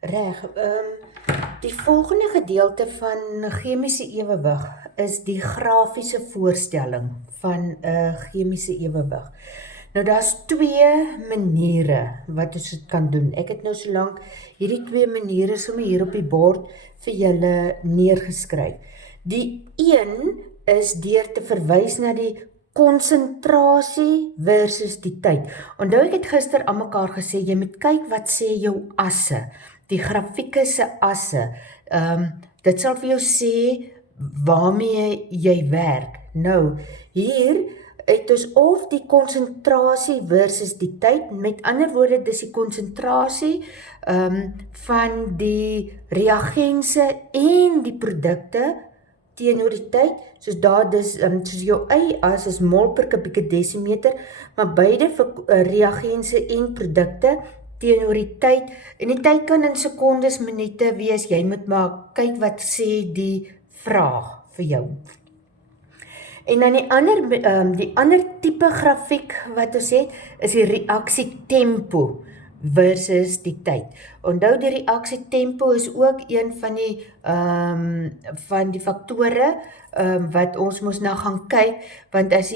Reg, die volgende gedeelte van chemiese ewewig is die grafiese voorstelling van 'n chemiese ewewig. Nou daar's twee maniere wat ons dit kan doen. Ek het nou solank hierdie twee maniere sommer hier op die bord vir julle neergeskryf. Die een is deur te verwys na die konsentrasie versus die tyd. Onthou ek het gister aan mekaar gesê, jy moet kyk wat sê jou asse, die grafieke se asse. Dit sal vir jou sê waarmee jy werk. Nou, hier het ons of die konsentrasie versus die tyd, met ander woorde, dis die konsentrasie van die reagense en die produkte teenoor die tyd, soos daar dis, soos jou y-as is mol per kubieke desimeter, maar beide vir reagense en produkte teenoor die tyd, en die tyd kan in sekondes, minute wees, jy moet maar kyk wat sê die vraag vir jou. En dan die ander tipe grafiek wat ons het, is die reaksietempo versus die tyd. Onthou die reaksietempo is ook een van die faktore wat ons mos nou gaan kyk, want as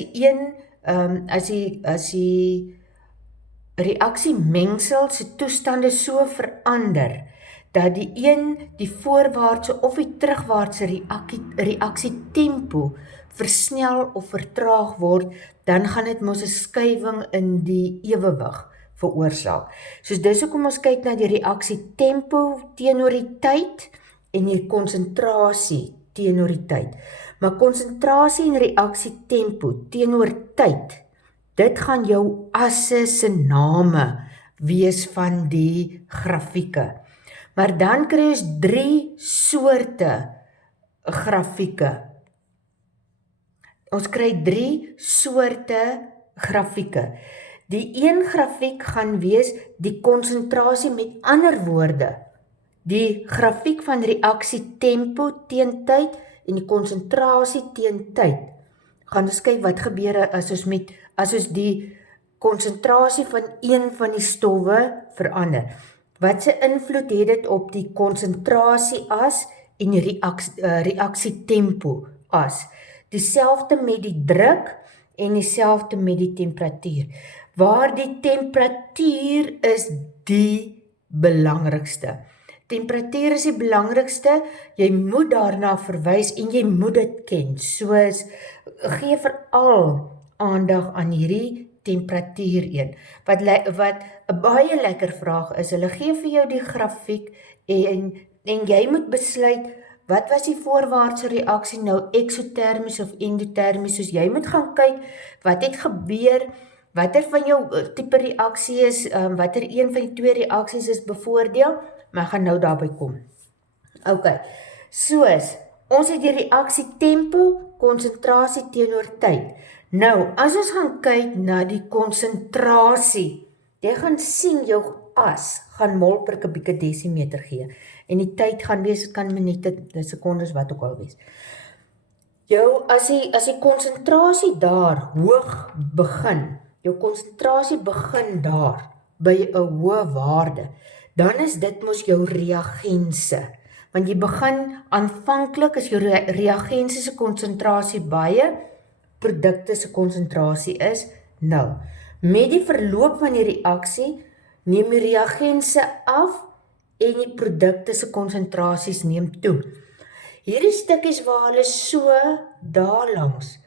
die reaksiemengsel se toestande so verander, dat die voorwaartse of die terugwaartse reaksietempo versnel of vertraag word, dan gaan dit mos 'n skuiwing in die ewewig veroorsaak. Soos dis hoekom ons kyk na die reaksietempo teenoor die tyd en die konsentrasie teenoor die tyd. Maar konsentrasie en reaksietempo teenoor tyd, dit gaan jou asse se name wees van die grafieke. Maar dan kry ons 3 soorte grafieke. Ons kry 3 soorte grafieke. Die een grafiek gaan wees die konsentrasie, met ander woorde, die grafiek van reaksietempo teen tyd en die konsentrasie teen tyd. Gaan ons kyk wat gebeur as ons die konsentrasie van een van die stowwe verander. Wat se invloed het dit op die konsentrasie as en die reaksietempo as? Dieselfde met die druk en dieselfde met die temperatuur. Waar die temperatuur is die belangrikste. Temperatuur is die belangrikste, jy moet daarna verwys en jy moet dit ken. Soos, gee veral aandag aan hierdie temperatuur een. Wat 'n baie lekker vraag is, hulle gee vir jou die grafiek en jy moet besluit, wat was die voorwaartse reaksie nou, eksotermies of endotermies, soos jy moet gaan kyk, wat het gebeur, watter van jou tipe reaksie is, watter een van die twee reaksies is bevoordeel, maar gaan nou daarby kom. Ok, soos, ons het die reaksietempo, konsentrasie teenoor tyd. Nou, as ons gaan kyk na die konsentrasie, jy gaan sien jou as gaan mol per kubieke desimeter gee, en die tyd gaan wees, kan minute, sekondes, wat ook al wees. As die konsentrasie daar hoog begin, jou konsentrasie begin daar, by 'n hoë waarde, dan is dit mos jou reagense. Want jy begin aanvanklik is jou reagense se konsentrasie baie, produkte se konsentrasie is 0. Met die verloop van die reaksie, neem die reagense af en die produkte se konsentrasies neem toe. Hierdie stukkies waar hulle so daar langs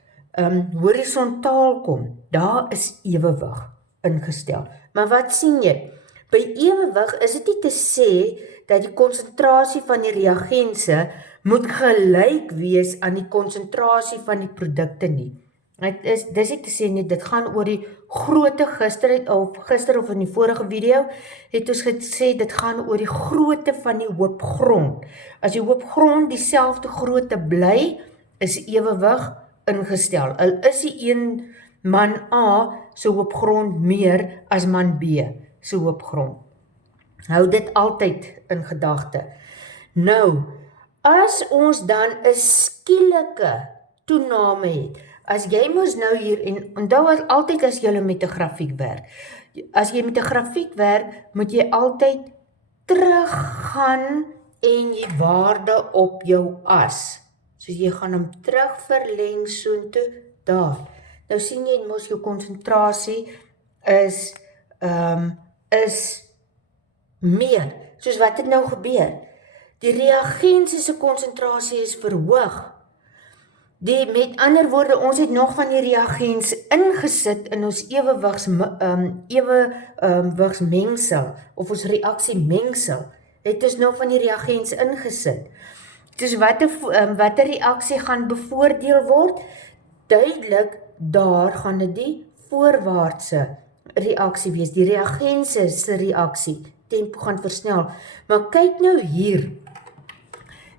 horisontaal kom, daar is ewewig ingestel. Maar wat sien jy? By ewewig is dit nie te sê dat die konsentrasie van die reagense moet gelyk wees aan die konsentrasie van die produkte nie. Dis nie te sê nie, dit gaan oor die grootte. Gister of in die vorige video het ons gesê, dit gaan oor die grootte van die hoop grond. As die hoop grond dieselfde grootte bly, is ewewig ingestel. Al is die een man A se hoop grond meer as man B se hoop grond. Hou dit altyd in gedagte. Nou, as ons dan 'n skielike toename het, as jy mos nou hier, en onthou altyd as jy met 'n grafiek werk, as jy met 'n grafiek werk, moet jy altyd teruggaan en die waarde op jou as. So jy gaan hom terug verleng soontoe daar. Nou sien jy mos jou konsentrasie is meer. Soos wat het nou gebeur? Die reagense se konsentrasie is verhoog. Met ander woorde, ons het nog van die reagens ingesit in ons ewewigsmengsel of ons reaksiemengsel. Het ons nog van die reagens ingesit. Dus watter reaksie gaan bevoordeel word? Duidelik, daar gaan dit die voorwaartse reaksie wees. Die reagense se reaksie tempo gaan versnel. Maar kyk nou hier.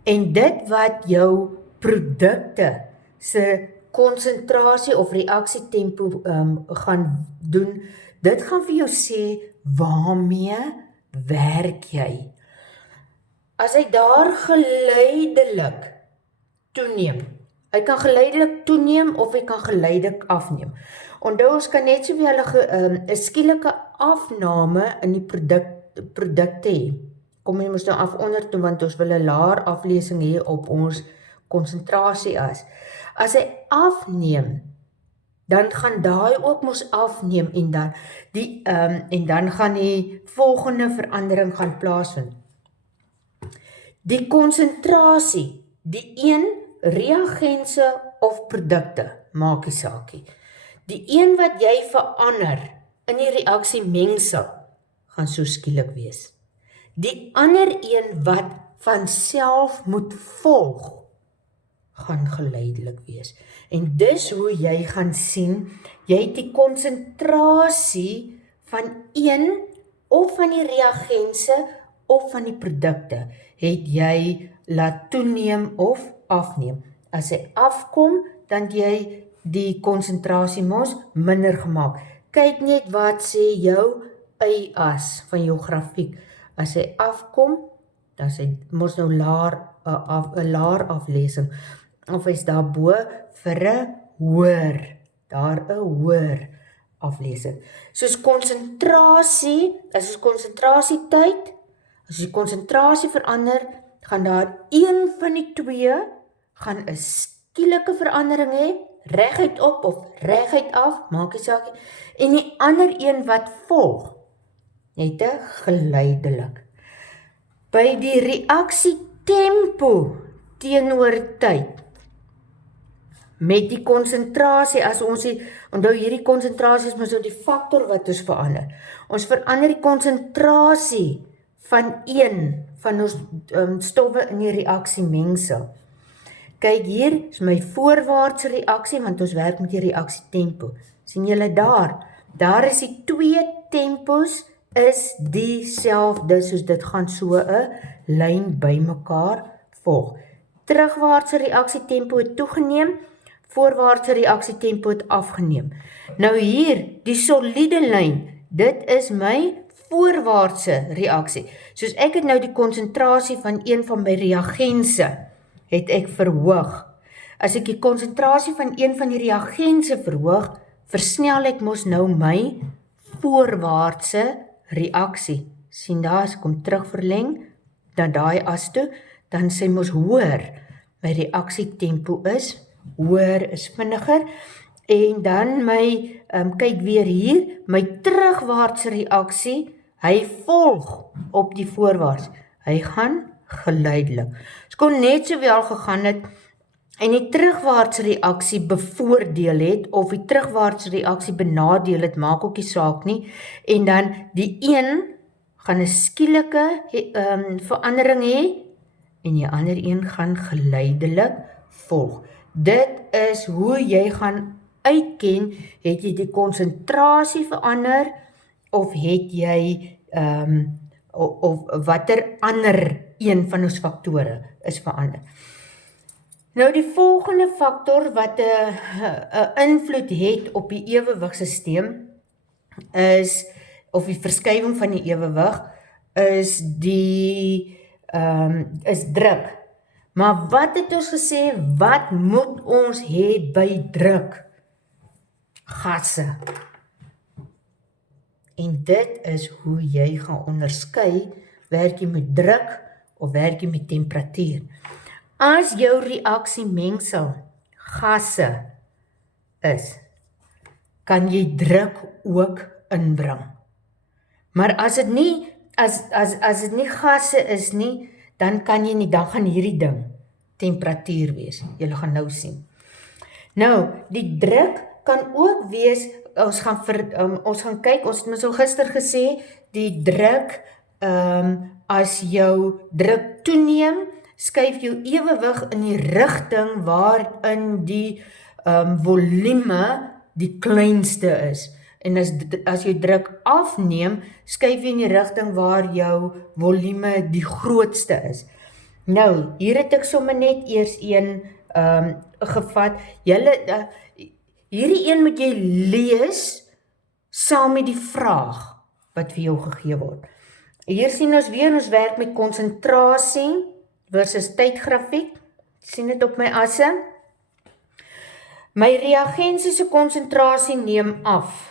En dit wat jou produkte se konsentrasie of reaksietempo gaan doen, dit gaan vir jou sê, waarmee werk jy? As hy daar geleidelik toeneem, hy kan geleidelik toeneem of hy kan geleidelik afneem. Onthou, ons kan net sowel 'n skielike afname in die produkte hê. Kom jy moes nou af onder toe, want ons wil 'n laer aflesing hê op ons konsentrasie as. As hy afneem, dan gaan daai ook mos afneem en dan gaan die volgende verandering gaan plaasvind. Die konsentrasie, die een reagense of produkte, maak nie saakie. Die een wat jy verander in die reaksiemengsel, gaan so skielik wees. Die ander een wat van self moet volg, gaan geleidelik wees. En dis hoe jy gaan sien, jy het die konsentrasie van een of van die reagense of van die produkte, het jy laat toeneem of afneem. As hy afkom, dan het jy die konsentrasie mos minder gemaak. Kyk net wat sê jou y-as van jou grafiek. As hy afkom, dan is hy mos nou 'n laer aflesing. Of hy's daarbo vir 'n hoër aflesing. Soos konsentrasie, as ons konsentrasietyd, as die konsentrasie verander, gaan daar een van die twee gaan 'n skielike verandering hê, reguit op of reguit af, maak nie saak nie, en die ander een wat volg, het 'n geleidelik. By die reaksietempo teenoor tyd, met die konsentrasie, as ons onthou hierdie konsentrasie is mos nou die faktor wat ons verander. Ons verander die konsentrasie van een van ons stowwe in die reaksiemengsel. Kyk hier, is my voorwaartse reaksie, want ons werk met die reaksietempo. Sien julle daar? Daar is die twee tempos is dieselfde, soos dit gaan so 'n lyn bymekaar volg. Terugwaartse reaksietempo het toegeneem, voorwaartse reaksietempo het afgeneem. Nou hier, die soliede lyn, dit is my voorwaartse reaksie. Soos ek het nou die konsentrasie van een van my reagense, het ek verhoog. As ek die konsentrasie van een van die reagense verhoog, versnel ek mos nou my voorwaartse reaksie. Sien daar, as ek hom terug verleng, dan daai as toe, dan sê mos hoër. My reaksietempo is hoër, is vinniger. En dan my, kyk weer hier, my terugwaartse reaksie, hy volg op die voorwaarts. Hy gaan geleidelik. As kon net sowel gegaan het, en die terugwaartse reaksie bevoordeel het, of die terugwaartse reaksie benadeel het, maak ook nie saak nie, en dan die een gaan 'n skielike verandering hê, en die ander een gaan geleidelik volg. Dit is hoe jy gaan uitken, het jy die konsentrasie verander, of het jy, of watter ander een van ons faktore is verander. Nou die volgende faktor wat 'n invloed het op die ewewigsisteem is, of die verskywing van die ewewig, is druk. Maar wat het ons gesê, wat moet ons hê by druk? Gasse. En dit is hoe jy gaan onderskei werk jy met druk of werk jy met temperatuur? As jou reaksiemengsel gasse is, kan jy druk ook inbring. Maar as dit nie as dit nie gasse is nie, dan kan jy nie, dan gaan hierdie ding temperatuur wees. Julle gaan nou sien. Nou, die druk kan ook wees, ons gaan kyk, ons het mos al gister gesê, die druk, as jou druk toeneem, skuif jou ewewig in die rigting waarin die volume die kleinste is. En as jou druk afneem, skuif jy in die rigting waar jou volume die grootste is. Nou, hier het ek sommer net eers een gevat. Hierdie een moet jy lees saam met die vraag wat vir jou gegee word. Hier sien ons weer, ons werk met konsentrasie versus tydgrafiek. Sien dit op my asse. My reagensie se konsentrasie neem af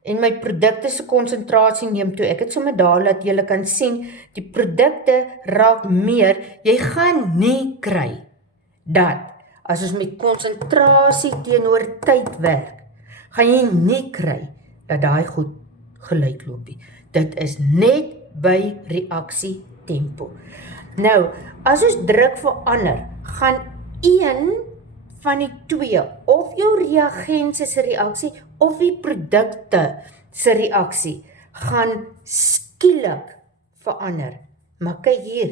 en my produkte se konsentrasie neem toe. Ek het sommer daar laat julle kan sien, die produkte raak meer. Jy gaan nie kry dat as ons met konsentrasie teenoor tyd werk, gaan jy nie kry dat daai goed gelyk loop nie. Dit is net by reaksie tempo. Nou, as ons druk verander, gaan een van die twee, of jou reagensie se reaksie, of die produkte se reaksie, gaan skielik verander. Maar kyk hier,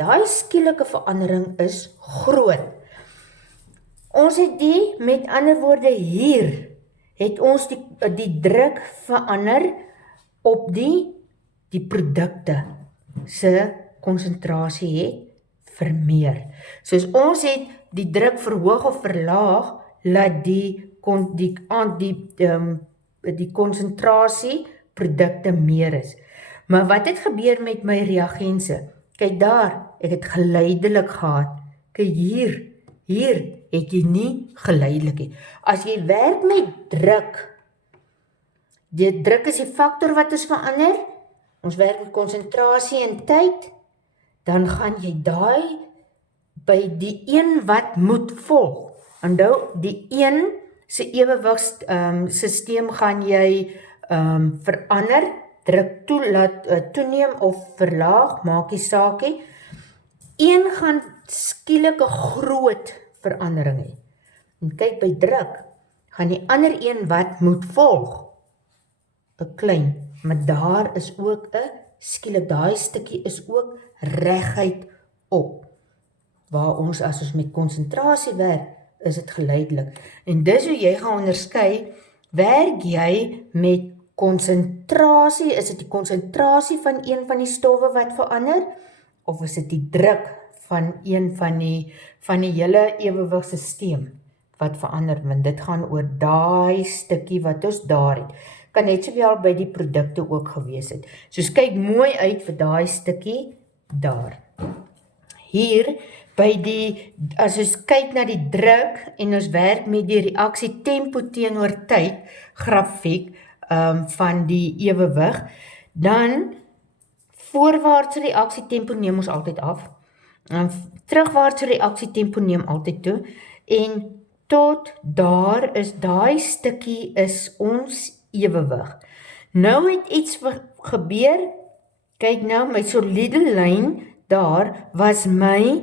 daai skielike verandering is groot. Ons het met ander woorde hier, het ons die druk verander op die produkte se konsentrasie het vermeer. Soos ons het die druk verhoog of verlaag, laat die konsentrasie produkte meer is. Maar wat het gebeur met my reagense? Kyk daar, ek het geleidelik gehad. Kyk hier het jy nie geleidelik nie. As jy werk met druk, die druk is die faktor wat ons verander, ons werk met konsentrasie en tyd, dan gaan jy daai by die een wat moet volg. Onthou, die een se ewewigssysteem gaan jy verander, druk toeneem of verlaag, maak die saakie. Een gaan skielik 'n groot verandering hê. En kyk by druk, gaan die ander een wat moet volg, 'n klein, maar daar is ook 'n skielik, daai stukkie is ook reguit op. Waar ons, as ons met konsentrasie werk, is dit geleidelik. En dis hoe jy gaan onderskei, werk jy met konsentrasie, is dit die konsentrasie van een van die stowwe wat verander, of is dit die druk van een van die hele ewewigssysteem wat verander, want dit gaan oor daai stukkie wat ons daar het. Kan net sowel by die produkte ook gewees het. Soos kyk mooi uit vir daai stukkie daar. Hier, as ons kyk na die druk en ons werk met die reaksie tempo teenoor tyd grafiek van die ewewig, dan voorwaartse reaksie tempo neem ons altyd af, terugwaartse reaksie tempo neem altyd toe, en tot daar is daai stukkie is ons ewewig. Nou het iets gebeur, kyk nou, my soliede lyn daar was my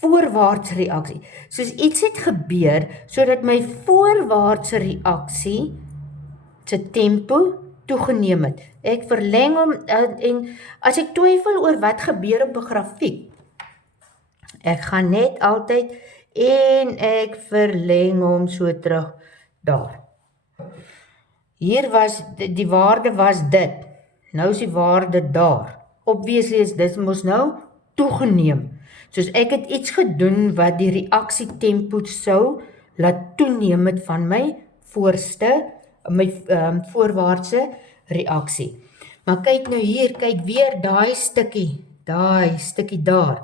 voorwaartse reaksie. Soos iets het gebeur, sodat my voorwaartse reaksie se tempo toegeneem het. Ek verleng hom, en as ek twyfel oor wat gebeur op 'n grafiek, ek gaan net altyd, en ek verleng hom so terug daar. Hier was, die waarde was dit, nou is die waarde daar. Obviously is dit mos nou toegeneem. Soos ek het iets gedoen wat die reaksietempo sou laat toeneem het van my voorwaartse reaksie. Maar kyk nou hier, kyk weer daai stukkie daar.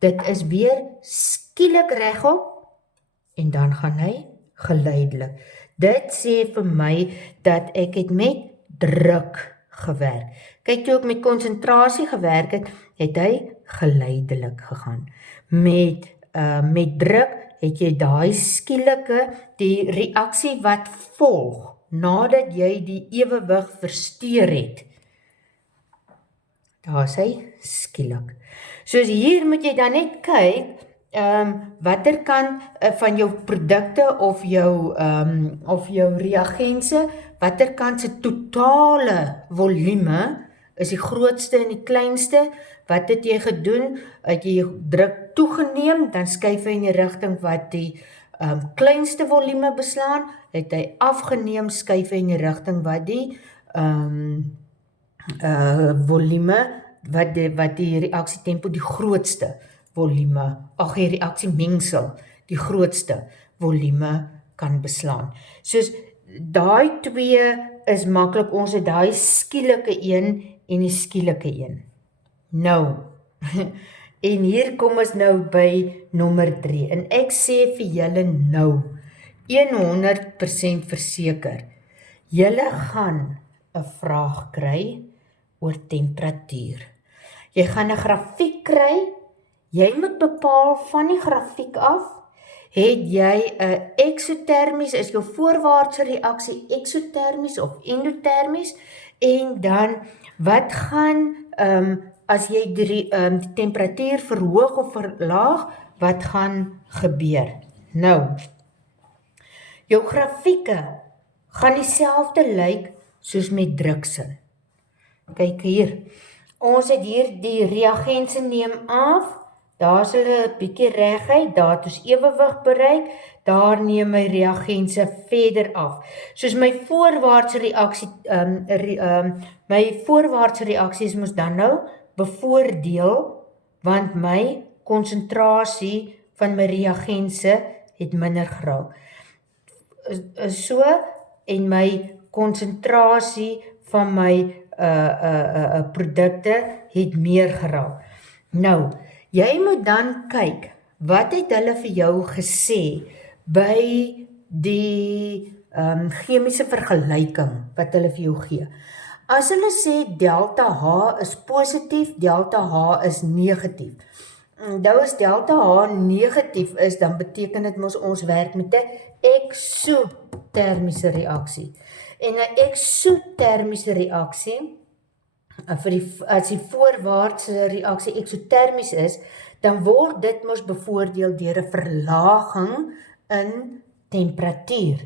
Dit is weer skielik regop en dan gaan hy geleidelik. Dit sê vir my dat ek het met druk gewerk. Kyk, toe ek met konsentrasie gewerk het, het hy geleidelik gegaan. Met druk het jy daai skielike, die reaksie wat volg, nadat jy die ewewig versteur het, daar is hy skielik. Soos hier moet jy dan net kyk, watter kant van jou produkte of jou reagense, watter kant se totale volume is die grootste en die kleinste. Wat het jy gedoen? Het jy druk toegeneem, dan skuif hy in die rigting wat die kleinste volume beslaan, het hy afgeneem, skuif hy in die rigting wat die volume, wat die reaksietempo die grootste volume, die reaksiemengsel die grootste volume kan beslaan. Soos daai twee is maklik, ons het daai skielike een en die skielike een. Nou, en hier kom ons nou by nommer 3, en ek sê vir julle nou, 100% verseker, julle gaan 'n vraag kry oor temperatuur. Jy gaan 'n grafiek kry, jy moet bepaal van die grafiek af, het jy 'n eksotermies, is jou voorwaartse reaksie eksotermies of endotermies, en dan wat gaan, as jy die temperatuur verhoog of verlaag, wat gaan gebeur? Nou, jou grafieke gaan dieselfde lyk soos met druksin. Kyk hier, ons het hier die reagense neem af, daar is hulle 'n bietjie reguit, daar het ons ewewig bereik, daar neem my reagense verder af. Soos my voorwaartse reaksie is mos dan nou bevoordeel, want my konsentrasie van my reagense het minder geraak. So, en my konsentrasie van my produkte het meer geraak. Nou, jy moet dan kyk, wat het hulle vir jou gesê by die chemiese vergelyking wat hulle vir jou gee. As hulle sê delta H is positief, delta H is negatief. Nou as delta H negatief is, dan beteken dit mos ons werk met 'n eksotermiese reaksie. En 'n eksotermiese reaksie, as die voorwaartse reaksie eksotermies is, dan word dit mos bevoordeel deur 'n verlaging in temperatuur.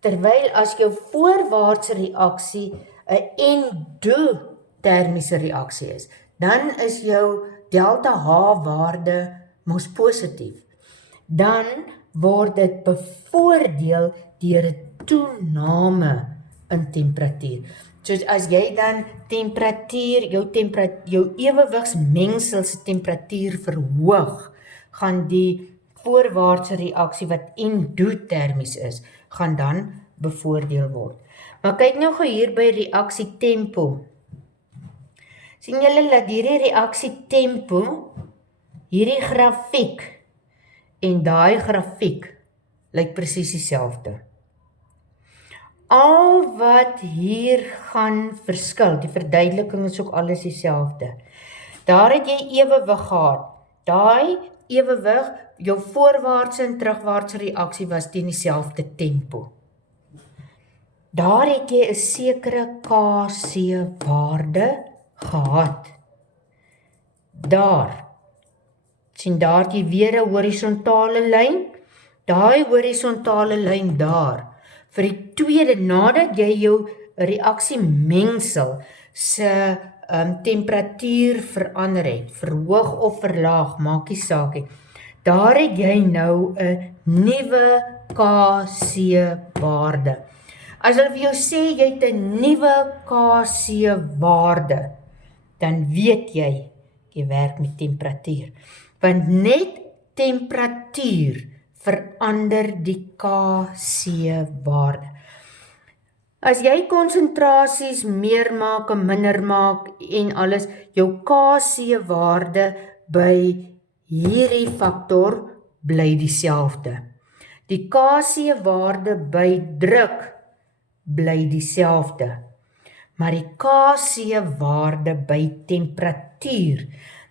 Terwyl as jou voorwaartse reaksie 'n endotermiese reaksie is, dan is jou delta H waarde mos positief. Dan word dit bevoordeel deur 'n toename in temperatuur. Soos as jy dan jou ewewigsmengsel se temperatuur verhoog, gaan die voorwaartse reaksie wat endotermies is, gaan dan bevoordeel word. Maar kyk nou gou hier by reaksietempo. Sien julle dat hierdie reaksietempo, hierdie grafiek en daai grafiek lyk presies dieselfde. Al wat hier gaan verskil, die verduideliking is ook alles dieselfde. Daar het jy ewewig gehad. Daai ewewig, jou voorwaartse en terugwaartse reaksie was teen dieselfde tempo. Daar het jy 'n sekere Kc waarde gehad. Daar, sien daar het jy weer 'n horisontale lyn, daai horisontale lyn daar, vir die tweede, nadat jy jou reaksiemengsel se temperatuur verander het, verhoog of verlaag, maak nie saak nie. Daar het jy nou 'n nuwe Kc waarde. As hulle vir jou sê jy het 'n nuwe Kc waarde, dan weet jy werk met temperatuur. Want net temperatuur verander die Kc waarde. As jy konsentrasies meer maak en minder maak en alles, jou Kc waarde by hierdie faktor bly dieselfde. Die Kc waarde by druk bly dieselfde. maar die Kc-waarde by temperatuur.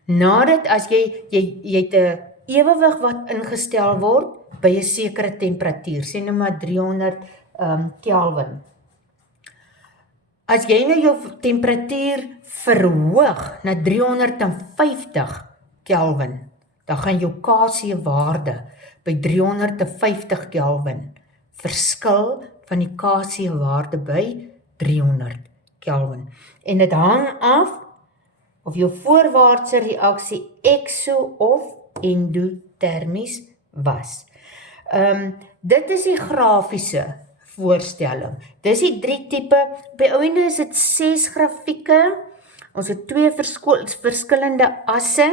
Nadat as jy het 'n ewewig wat ingestel word by 'n sekere temperatuur, sê nou maar 300 Kelvin. As jy nou jou temperatuur verhoog na 350 Kelvin, dan gaan jou Kc-waarde by 350 Kelvin verskil van die Kc-waarde by 300 Kelvin. En dit hang af of jou voorwaartse reaksie exo of endotermies was. Dit is die grafiese voorstelling. Dis die 3 tipe. By ouende is dit 6 grafieke. Ons het 2 verskillende asse.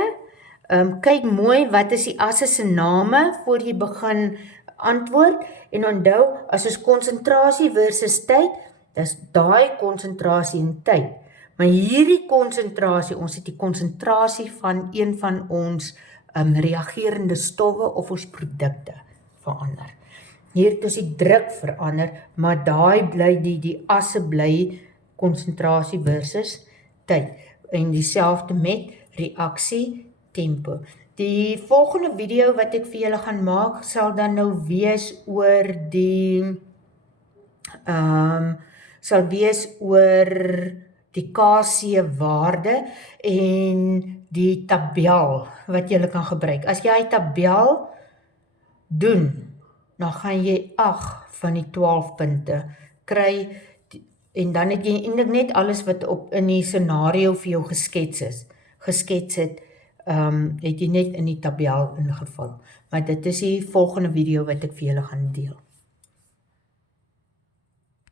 Kyk mooi wat is die asse se name voor jy begin antwoord. En onthou, as ons konsentrasie versus tyd, dis daai konsentrasie en tyd. Maar hierdie konsentrasie, ons het die konsentrasie van een van ons reagerende stowwe of ons produkte verander. Hier het ons die druk verander, maar daai bly die asse bly konsentrasie versus tyd. En dieselfde met reaksie tempo. Die volgende video wat ek vir julle gaan maak, sal dan nou wees oor die Kc-waarde en die tabel wat jy kan gebruik. As jy die tabel doen, dan gaan jy 8 van die 12 punte kry, en dan het jy eintlik net alles wat in die scenario vir jou geskets het, het jy net in die tabel ingevul. Maar dit is die volgende video wat ek vir julle gaan deel.